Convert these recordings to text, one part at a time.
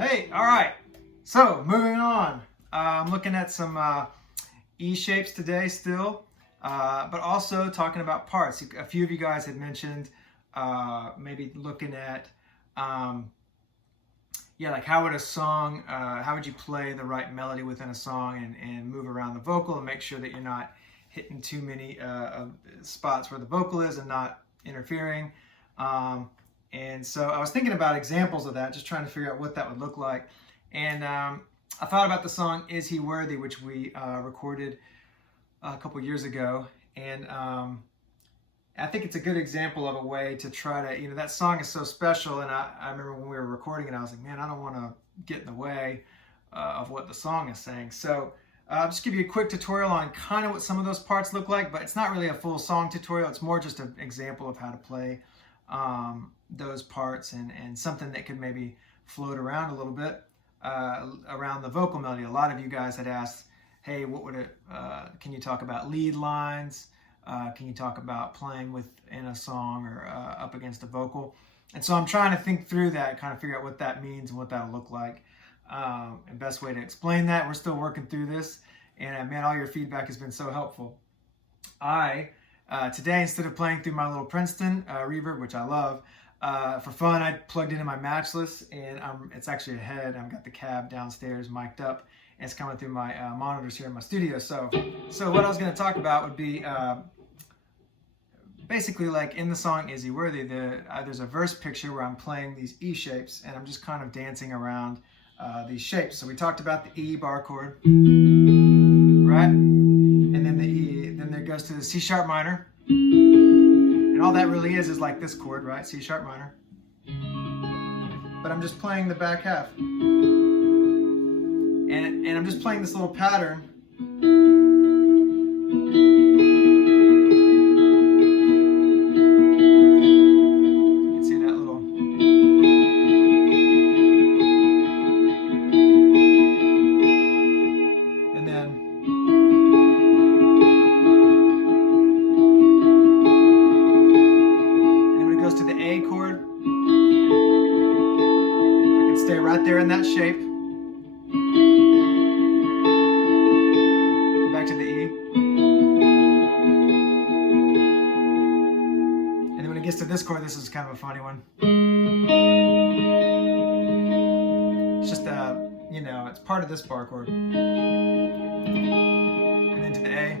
Hey, all right. So moving on. I'm looking at some E shapes today still, but also talking about parts. A few of you guys had mentioned maybe looking at, like how would a song, how would you play the right melody within a song and move around the vocal and make sure that you're not hitting too many spots where the vocal is and not interfering. And so I was thinking about examples of that, just trying to figure out what that would look like. And I thought about the song Is He Worthy, which we recorded a couple years ago. And I think it's a good example of a way to try to, that song is so special. And I remember when we were recording it, I was like, man, I don't want to get in the way of what the song is saying. So I'll just give you a quick tutorial on kind of what some of those parts look like, but it's not really a full song tutorial. It's more just an example of how to play those parts and something that could maybe float around a little bit around the vocal melody. A lot of you guys had asked, hey, what would it, can you talk about lead lines? Can you talk about playing within a song or up against a vocal? And so I'm trying to think through that, kind of figure out what that means and what that'll look like. And best way to explain that. We're still working through this. And man, all your feedback has been so helpful. Today, instead of playing through my little Princeton reverb, which I love, for fun, I plugged into my Matchless, and it's actually ahead. I've got the cab downstairs mic'd up, and it's coming through my monitors here in my studio. So what I was going to talk about would be basically like in the song Is He Worthy, there's a verse picture where I'm playing these E shapes, and I'm just kind of dancing around these shapes. So we talked about the E bar chord, right? And then the E, then there goes to the C sharp minor. And all that really is like this chord, right? C sharp minor. But I'm just playing the back half. And I'm just playing this little pattern. You can see that little. And then to the A chord. I can stay right there in that shape. Back to the E. And then when it gets to this chord, this is kind of a funny one. It's just it's part of this bar chord. And then to the A,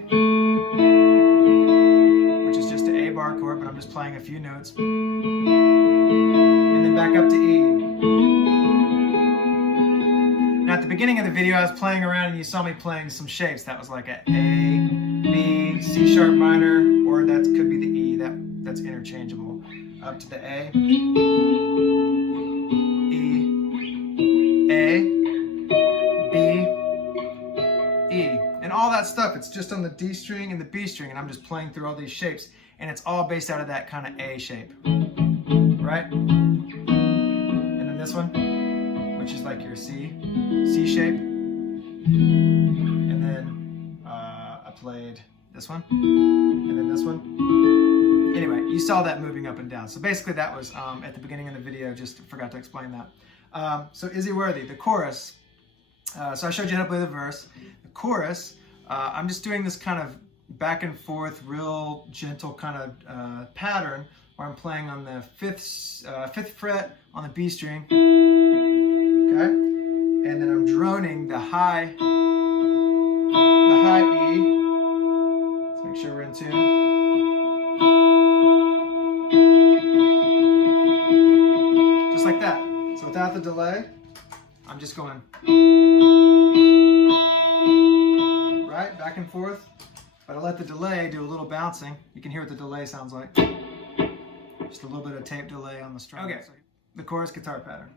which is just an A bar chord, but I'm just playing a few notes. And then back up to E. Now at the beginning of the video, I was playing around and you saw me playing some shapes. That was like a A, B, C sharp minor, or that could be the E. That's interchangeable. Up to the A, E, A, B, E. And all that stuff, it's just on the D string and the B string, and I'm just playing through all these shapes, and it's all based out of that kind of A shape, right? And then this one, which is like your C shape. And then I played this one, and then this one. Anyway, you saw that moving up and down. So basically that was at the beginning of the video, just forgot to explain that. So Is He Worthy? The chorus. So I showed you how to play the verse. The chorus, I'm just doing this kind of back and forth, real gentle kind of pattern where I'm playing on the fifth fret on the B string, okay, and then I'm droning the high E. Let's make sure we're in tune. Just like that. So without the delay, I'm just going right back and forth. But I let the delay do a little bouncing. You can hear what the delay sounds like. Just a little bit of tape delay on the string. Okay, the chorus guitar pattern.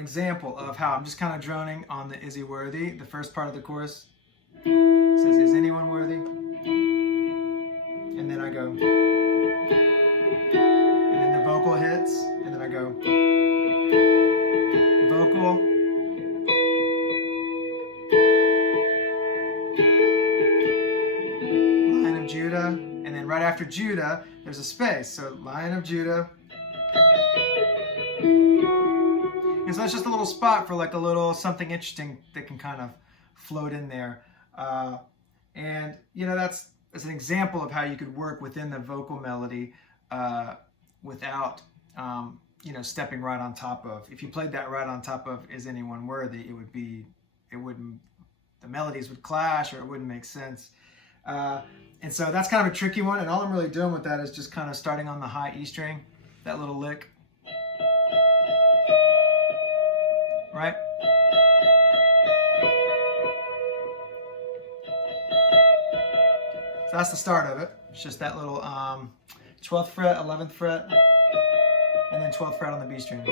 example of how I'm just kind of droning on the Is He Worthy. The first part of the chorus says, is anyone worthy? And then I go, and then the vocal hits, and then I go, vocal, Lion of Judah, and then right after Judah, there's a space. So Lion of Judah. And so that's just a little spot for like a little something interesting that can kind of float in there. And you know, that's an example of how you could work within the vocal melody without you know, stepping right on top of. If you played that right on top of Is Anyone Worthy, it wouldn't, the melodies would clash, or it wouldn't make sense. And so that's kind of a tricky one, and all I'm really doing with that is just kind of starting on the high E string, that little lick, right? So that's the start of it. It's just that little 12th fret, 11th fret, and then 12th fret on the B string.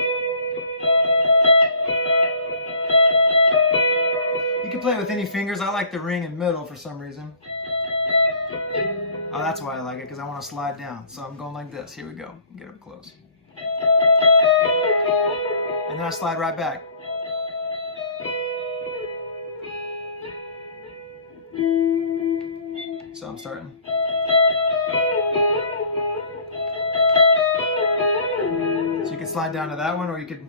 You can play it with any fingers. I like the ring and middle for some reason. Oh, that's why I like it, because I want to slide down. So I'm going like this. Here we go. Get up close. And then I slide right back. So I'm starting. So you could slide down to that one, or you could,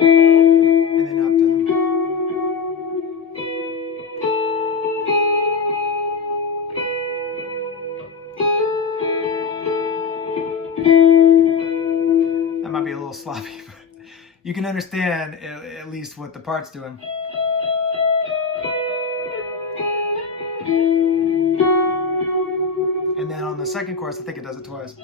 and then up to them. That might be a little sloppy, but you can understand at least what the part's doing. And then on the second chorus, I think it does it twice.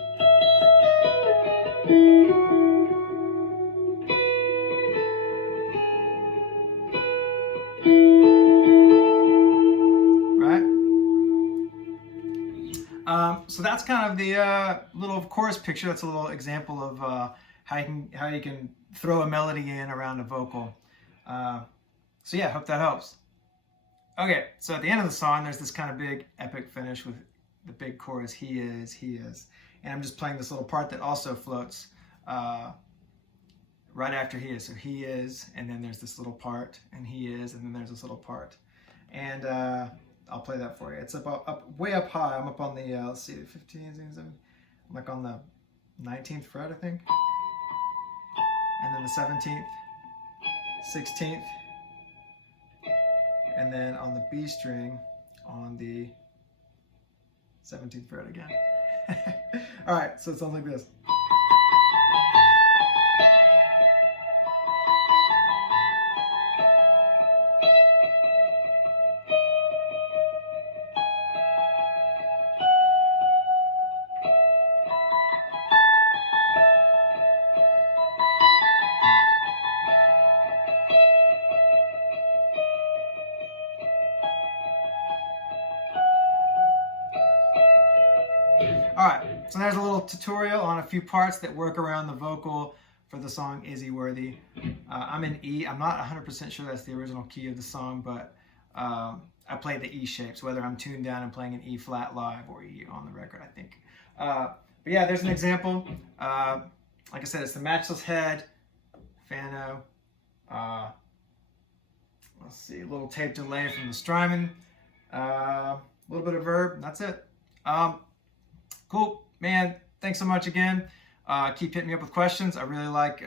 Right? So that's kind of the little chorus picture. That's a little example of how you can throw a melody in around a vocal. So yeah, hope that helps. Okay, so at the end of the song, there's this kind of big epic finish with the big chorus, he is, and I'm just playing this little part that also floats right after he is. So he is, and then there's this little part, and he is, and then there's this little part. And I'll play that for you. It's way up high. I'm up on the, let's see, 15, 16, 17. I'm like on the 19th fret, I think. And then the 17th, 16th, and then on the B string, on the 17th fret again. All right, so it sounds like this. All right, so there's a little tutorial on a few parts that work around the vocal for the song Is He Worthy. I'm in E. I'm not 100% sure that's the original key of the song, but I play the E shapes, whether I'm tuned down and playing an E flat live or E on the record, I think. But yeah, there's an example. Like I said, it's the Matchless Head, Fano. Let's see, a little tape delay from the Strymon. A little bit of verb, that's it. Cool, man, thanks so much again. Keep hitting me up with questions. I really like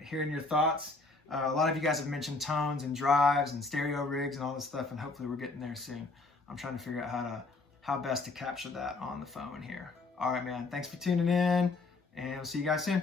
hearing your thoughts. A lot of you guys have mentioned tones and drives and stereo rigs and all this stuff, and hopefully we're getting there soon. I'm trying to figure out how best to capture that on the phone here. All right, man, thanks for tuning in, and we'll see you guys soon.